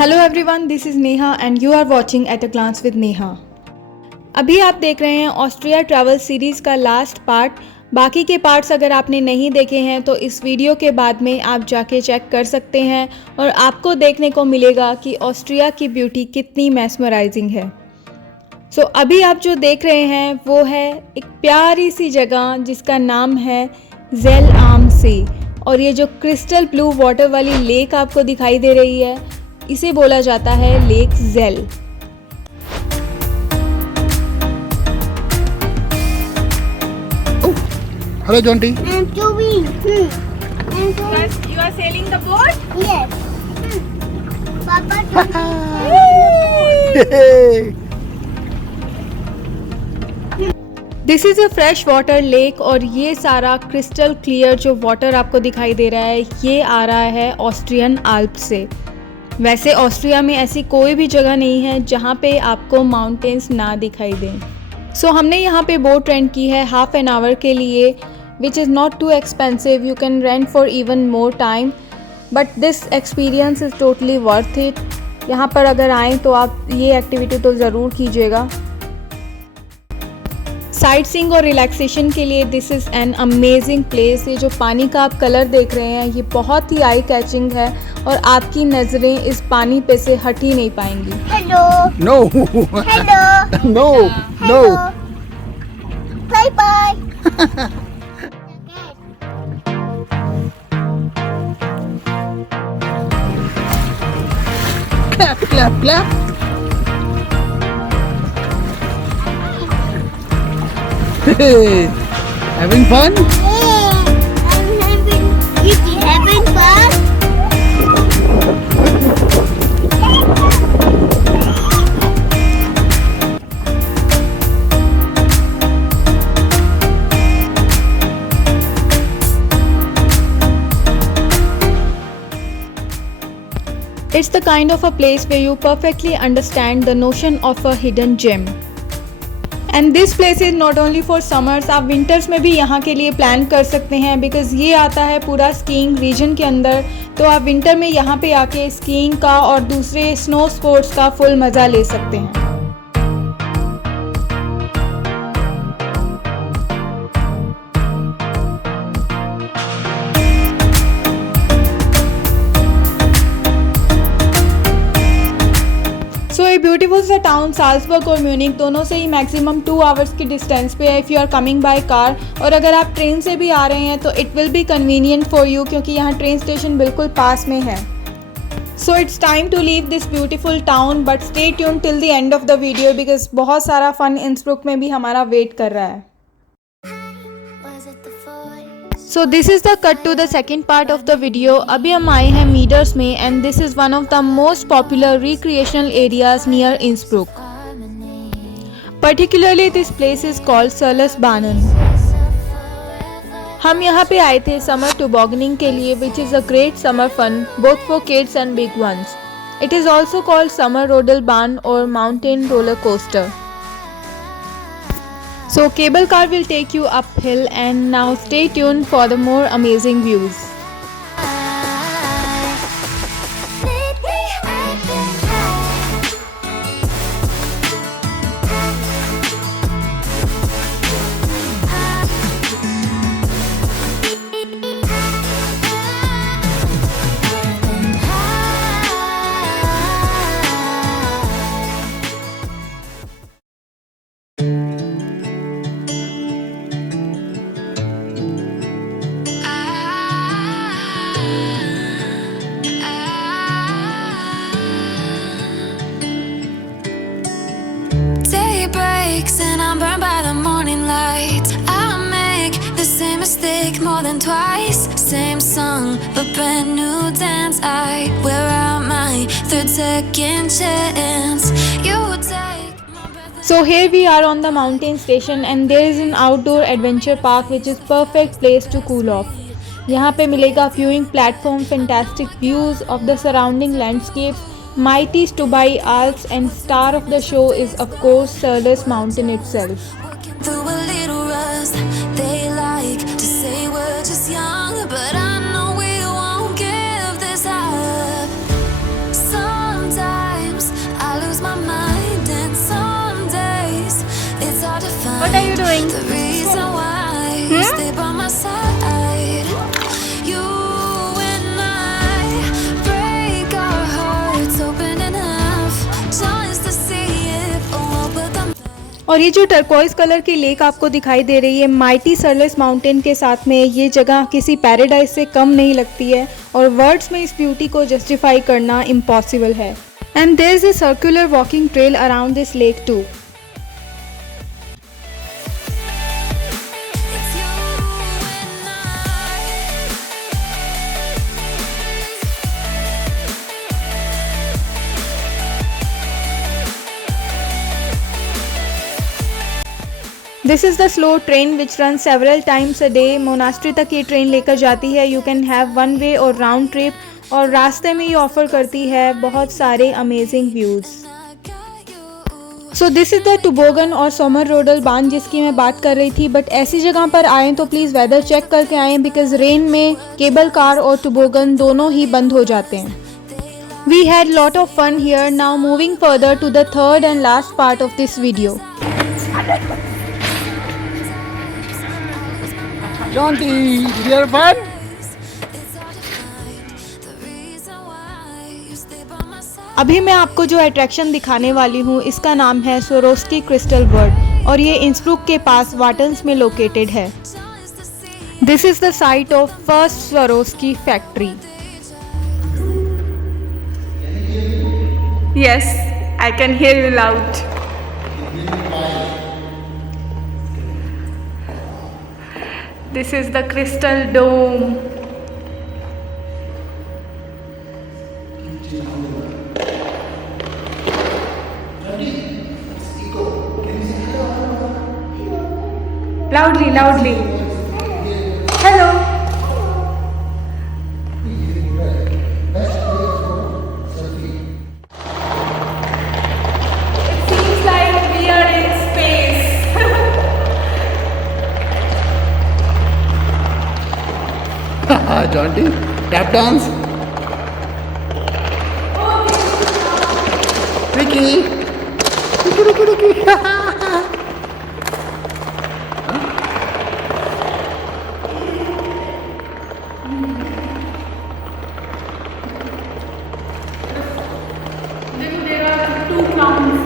Hello everyone, this is Neha and you are watching at a glance with Neha. अभी आप देख रहे हैं ऑस्ट्रिया ट्रैवल सीरीज़ का लास्ट पार्ट। बाकी के पार्ट्स अगर आपने नहीं देखे हैं तो इस वीडियो के बाद में आप जाके चेक कर सकते हैं और आपको देखने को मिलेगा कि ऑस्ट्रिया की ब्यूटी कितनी मैस्मराइजिंग है। सो अभी आप जो देख रहे हैं वो है एक प्यारी सी जगह जिसका नाम है ज़ेलआमसे, और ये जो क्रिस्टल ब्लू वाटर वाली लेक आपको दिखाई दे रही है इसे बोला जाता है lake gel. Hello, Jonty. I'm doing. You are sailing the boat? Yes. Papa. This is a fresh water lake और ये सारा क्रिस्टल क्लियर जो वाटर आपको दिखाई दे रहा है ये आ रहा है ऑस्ट्रियन आल्प से। वैसे ऑस्ट्रिया में ऐसी कोई भी जगह नहीं है जहाँ पे आपको माउंटेन्स ना दिखाई दें। सो हमने यहाँ पे बोट रेंट की है हाफ एन आवर के लिए, which is not too expensive. You can rent for even more time, but this experience is totally worth it. यहाँ पर अगर आएँ तो आप ये एक्टिविटी तो ज़रूर कीजिएगा। साइट सीइंग और रिलैक्सेशन के लिए this is an amazing place. ये जो पानी का आप कलर देख रहे हैं ये बहुत ही आई कैचिंग है और आपकी नज़रें इस पानी पे से हट ही नहीं पाएंगी। Hello. No. Hello. No. No. Bye bye. Clap, clap, clap. Hey, having fun? Yeah. I'm having. Is he having fun? It's the kind of a place where you perfectly understand the notion of a hidden gem. And this place is not only for summers, आप विंटर्स में भी यहाँ के लिए प्लान कर सकते हैं बिकॉज़ ये आता है पूरा स्कीइंग रीजन के अंदर। तो आप विंटर में यहाँ पे आके स्कीइंग का और दूसरे स्नो स्पोर्ट्स का फुल मज़ा ले सकते हैं। सो ये ब्यूटीफुल सा टाउन साल्सबर्ग और म्यूनिक दोनों से ही मैक्सिमम 2 आवर्स की डिस्टेंस पे है if you are coming by car. और अगर आप ट्रेन से भी आ रहे हैं तो it will be convenient for you क्योंकि यहाँ ट्रेन स्टेशन बिल्कुल पास में है। So it's time to leave this beautiful town, but stay tune till the end of the video because बहुत सारा फन इंस्ब्रुक में भी हमारा वेट कर रहा है। So this is the cut to the second part of the video. अभी हम आए हैं मीडर्स में and this is one of the most popular recreational areas near Innsbruck. Particularly this place is called Serlesbahnen. हम यहाँ पे आए थे समर टोबॉगनिंग के लिए which is a great summer fun both for kids and big ones. It is also called summer Rodelbahn और mountain roller coaster. So cable car will take you uphill and now stay tuned for the more amazing views. And I'm burned by the morning light. I make the same mistake more than twice. Same song, but brand new dance. I wear out my 3rd second chance. You take my breath. So here we are on the mountain station and there is an outdoor adventure park which is perfect place to cool off. यहाँ पे मिलेगा viewing platform, fantastic views of the surrounding landscapes, mighty Stubai Alps, and star of the show is of course Serles Mountain itself. Through a little rust, they like to say we're just young, but I know we won't give this up. Sometimes mind, and some days it's hard to find. What are you doing? The reason why you stay by my side. You and I break our hearts open enough just to see it all, but I'm और ये जो turquoise colour की लेक आपको दिखाई दे रही है माइटी सरलेस माउंटेन के साथ में, ये जगह किसी पैराडाइज से कम नहीं लगती है और वर्ड्स में इस ब्यूटी को जस्टिफाई करना इम्पॉसिबल है। And there is a circular walking trail around this lake too. It's you and I. This is the slow train which run several times a day. Monastery तक ये ट्रेन लेकर जाती है। You can have one way और round trip और रास्ते में ये ऑफ़र करती है बहुत सारे amazing views. So this is the toboggan और सोमररोडल बांध जिसकी मैं बात कर रही थी। बट ऐसी जगह पर आएँ तो प्लीज़ वेदर चेक करके आएँ बिकॉज रेन में केबल कार और टुबोगन दोनों ही बंद हो जाते हैं। We had lot of fun here. Now moving further to the third and last part of this video. Jonty, did you have fun? अभी मैं आपको जो अट्रैक्शन दिखाने वाली हूँ इसका नाम है Swarovski क्रिस्टल वर्ल्ड और ये इंसब्रुक के पास वाटन्स में लोकेटेड है। This is the site of first Swarovski factory. Yes, I can hear you loud. This is the crystal dome. Loudly, loudly. Hello. It seems like we are in space. Jonty, tap dance. Ricky. Ricky. There are two clowns.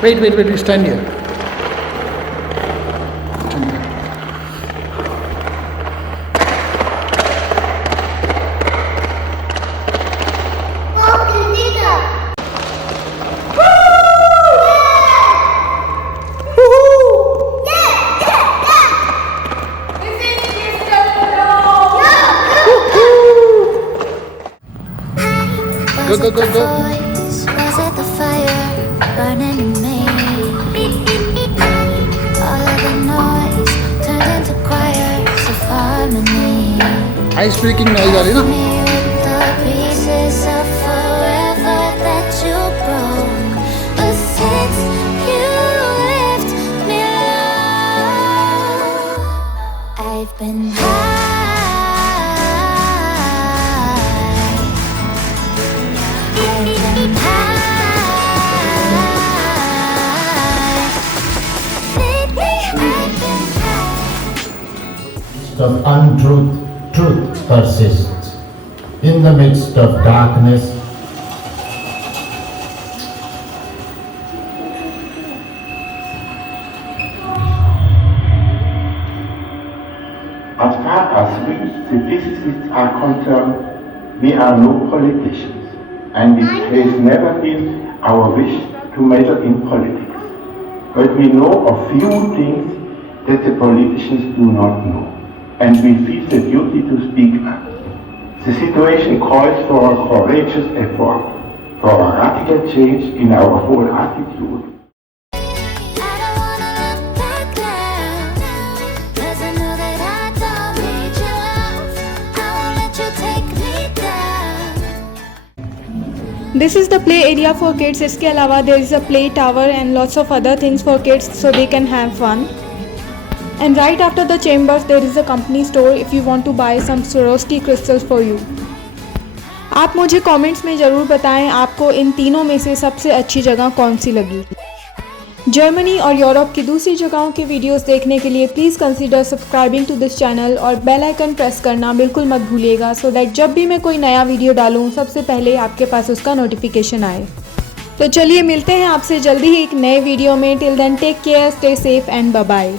Wait, stand here. Stand here. Go. Was it the fire burning in me? All of the noise turned into choirs of harmony. Ice breaking noise आ रही है ना? Me with the pieces of forever that you broke. But since you left me alone, I've been high. Of untruth, truth persists. In the midst of darkness, as far as we, the physicists, are concerned, we are no politicians, and it has never been our wish to meddle in politics. But we know of few things that the politicians do not know, and we feel the duty to speak up. The situation calls for a courageous effort, for a radical change in our whole attitude. I don't wanna look back now, 'cause I know that I don't need your love. I won't let you take me down. This is the play area for kids. इसके अलावा there is a play tower and lots of other things for kids so they can have fun. And right after the chambers there is a company store if you want to buy some Swarovski crystals for you. आप मुझे कमेंट्स में ज़रूर बताएं आपको इन तीनों में से सबसे अच्छी जगह कौन सी लगी। जर्मनी और यूरोप की दूसरी जगहों के वीडियोस देखने के लिए please consider subscribing to this channel और बेल आइकन प्रेस करना बिल्कुल मत भूलिएगा सो दैट जब भी मैं कोई नया वीडियो डालूँ सबसे पहले आपके पास उसका नोटिफिकेशन आए। तो चलिए मिलते हैं आपसे जल्दी ही एक नए वीडियो में। Till then take care, stay safe and bye bye.